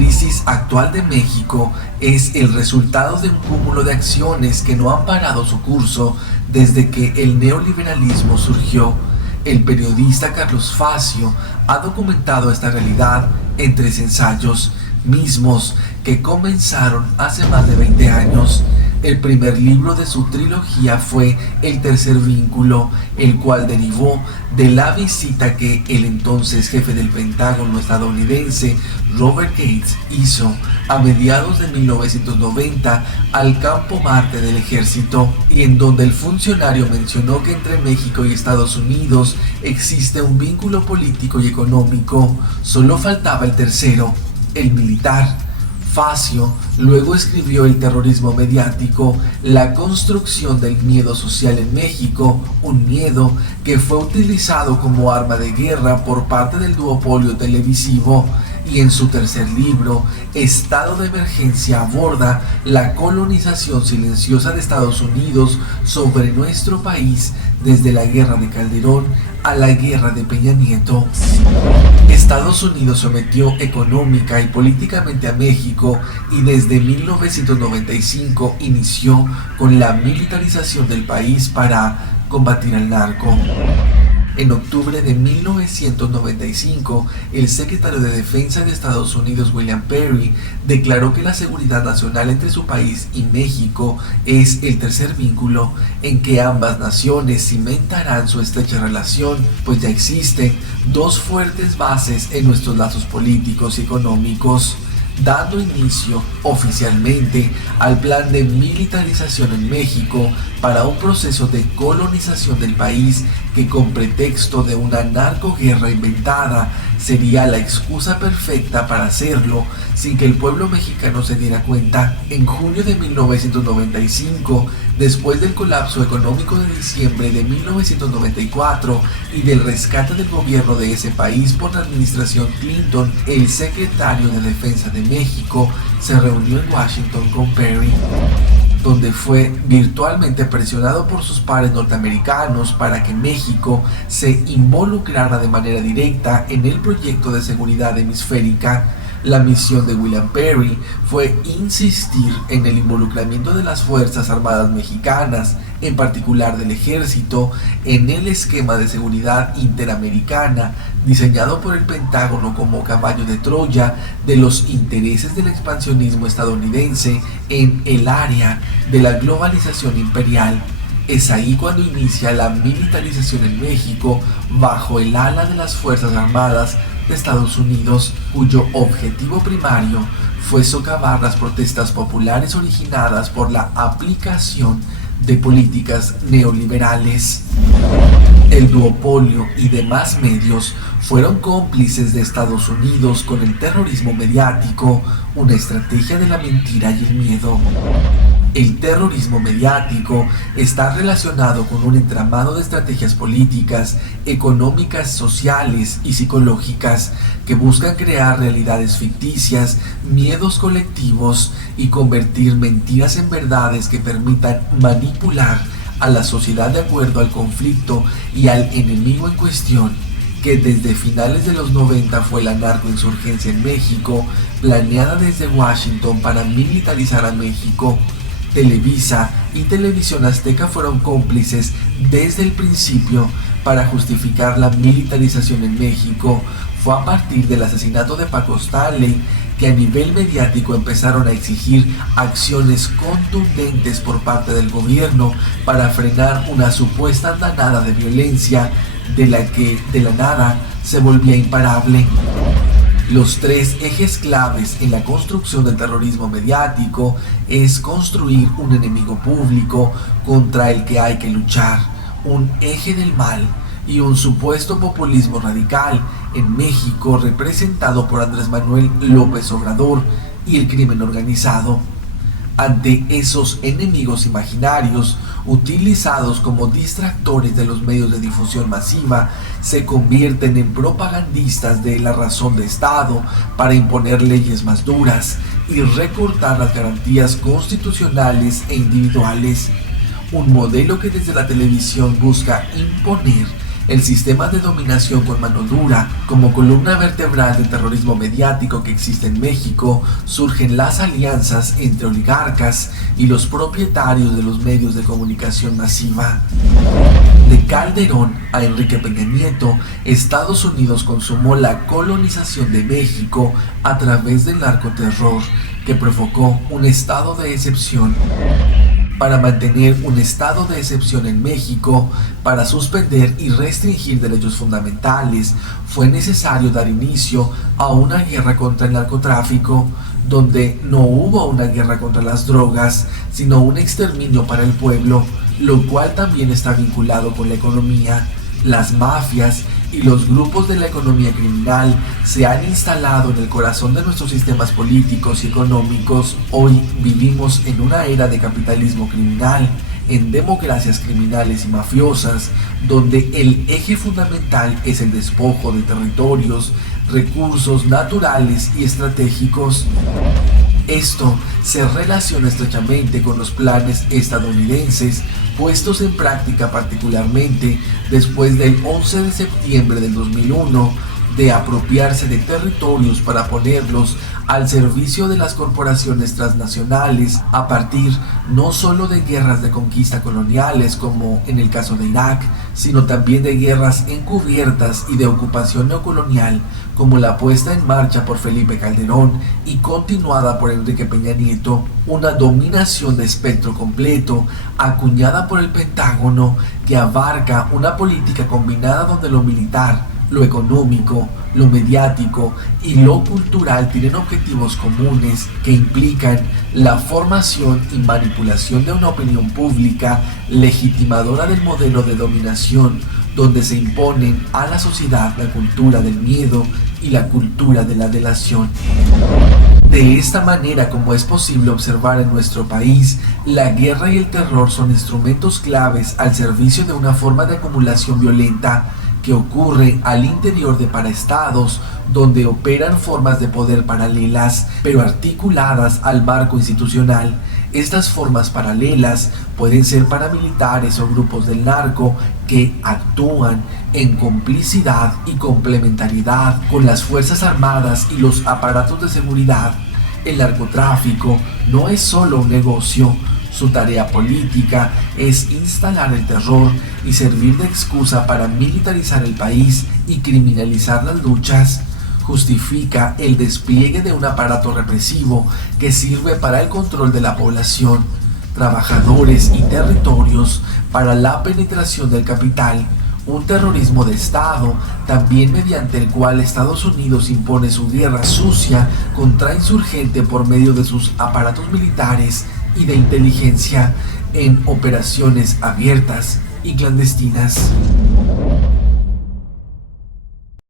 crisis actual de México es el resultado de un cúmulo de acciones que no han parado su curso desde que el neoliberalismo surgió. El periodista Carlos Facio ha documentado esta realidad en 3 ensayos, mismos que comenzaron hace más de 20 años. El primer libro de su trilogía fue El tercer vínculo, el cual derivó de la visita que el entonces jefe del Pentágono estadounidense, Robert Gates, hizo a mediados de 1990 al Campo Marte del Ejército, y en donde el funcionario mencionó que entre México y Estados Unidos existe un vínculo político y económico. Solo faltaba el tercero, el militar. Facio luego escribió El terrorismo mediático, la construcción del miedo social en México, un miedo que fue utilizado como arma de guerra por parte del duopolio televisivo, y en su tercer libro, Estado de Emergencia, aborda la colonización silenciosa de Estados Unidos sobre nuestro país desde la guerra de Calderón a la guerra de Peña Nieto. Estados Unidos sometió económica y políticamente a México y desde 1995 inició con la militarización del país para combatir al narco. En octubre de 1995, el secretario de Defensa de Estados Unidos, William Perry, declaró que la seguridad nacional entre su país y México es el tercer vínculo en que ambas naciones cimentarán su estrecha relación, pues ya existen 2 fuertes bases en nuestros lazos políticos y económicos, dando inicio oficialmente al plan de militarización en México para un proceso de colonización del país que, con pretexto de una narcoguerra inventada, sería la excusa perfecta para hacerlo sin que el pueblo mexicano se diera cuenta. En junio de 1995, después del colapso económico de diciembre de 1994 y del rescate del gobierno de ese país por la administración Clinton, el secretario de Defensa de México se reunió en Washington con Perry, donde fue virtualmente presionado por sus pares norteamericanos para que México se involucrara de manera directa en el proyecto de seguridad hemisférica. La misión de William Perry fue insistir en el involucramiento de las Fuerzas Armadas mexicanas, en particular del Ejército, en el esquema de seguridad interamericana diseñado por el Pentágono como caballo de Troya de los intereses del expansionismo estadounidense en el área de la globalización imperial. Es ahí cuando inicia la militarización en México bajo el ala de las Fuerzas Armadas de Estados Unidos, cuyo objetivo primario fue socavar las protestas populares originadas por la aplicación de políticas neoliberales. El duopolio y demás medios fueron cómplices de Estados Unidos con el terrorismo mediático, una estrategia de la mentira y el miedo. El terrorismo mediático está relacionado con un entramado de estrategias políticas, económicas, sociales y psicológicas que buscan crear realidades ficticias, miedos colectivos y convertir mentiras en verdades que permitan manipular a la sociedad de acuerdo al conflicto y al enemigo en cuestión, que desde finales de los 90 fue la narcoinsurgencia en México, planeada desde Washington para militarizar a México. Televisa y Televisión Azteca fueron cómplices desde el principio para justificar la militarización en México. Fue a partir del asesinato de Paco Stanley que a nivel mediático empezaron a exigir acciones contundentes por parte del gobierno para frenar una supuesta andanada de violencia de la que de la nada se volvía imparable. Los 3 ejes claves en la construcción del terrorismo mediático es construir un enemigo público contra el que hay que luchar, un eje del mal y un supuesto populismo radical en México representado por Andrés Manuel López Obrador y el crimen organizado. Ante esos enemigos imaginarios, utilizados como distractores de los medios de difusión masiva, se convierten en propagandistas de la razón de Estado para imponer leyes más duras y recortar las garantías constitucionales e individuales. Un modelo que desde la televisión busca imponer el sistema de dominación con mano dura, como columna vertebral del terrorismo mediático que existe en México, surgen las alianzas entre oligarcas y los propietarios de los medios de comunicación masiva. De Calderón a Enrique Peña Nieto, Estados Unidos consumó la colonización de México a través del narcoterror, que provocó un estado de excepción. Para mantener un estado de excepción en México, para suspender y restringir derechos fundamentales, fue necesario dar inicio a una guerra contra el narcotráfico, donde no hubo una guerra contra las drogas, sino un exterminio para el pueblo, lo cual también está vinculado con la economía. Las mafias y los grupos de la economía criminal se han instalado en el corazón de nuestros sistemas políticos y económicos. Hoy vivimos en una era de capitalismo criminal, en democracias criminales y mafiosas, donde el eje fundamental es el despojo de territorios, recursos naturales y estratégicos. Esto se relaciona estrechamente con los planes estadounidenses puestos en práctica particularmente después del 11 de septiembre del 2001 de apropiarse de territorios para ponerlos al servicio de las corporaciones transnacionales a partir no solo de guerras de conquista coloniales como en el caso de Irak, sino también de guerras encubiertas y de ocupación neocolonial como la puesta en marcha por Felipe Calderón y continuada por Enrique Peña Nieto, una dominación de espectro completo acuñada por el Pentágono que abarca una política combinada donde lo militar, lo económico, lo mediático y lo cultural tienen objetivos comunes que implican la formación y manipulación de una opinión pública legitimadora del modelo de dominación, donde se imponen a la sociedad la cultura del miedo y la cultura de la delación. De esta manera, como es posible observar en nuestro país, la guerra y el terror son instrumentos claves al servicio de una forma de acumulación violenta que ocurre al interior de paraestados, donde operan formas de poder paralelas, pero articuladas al marco institucional. Estas formas paralelas pueden ser paramilitares o grupos del narco que actúan en complicidad y complementariedad con las Fuerzas Armadas y los aparatos de seguridad. El narcotráfico no es solo un negocio. Su tarea política es instalar el terror y servir de excusa para militarizar el país y criminalizar las luchas. Justifica el despliegue de un aparato represivo que sirve para el control de la población, trabajadores y territorios, para la penetración del capital. Un terrorismo de Estado, también mediante el cual Estados Unidos impone su guerra sucia contra insurgente por medio de sus aparatos militares y de inteligencia en operaciones abiertas y clandestinas.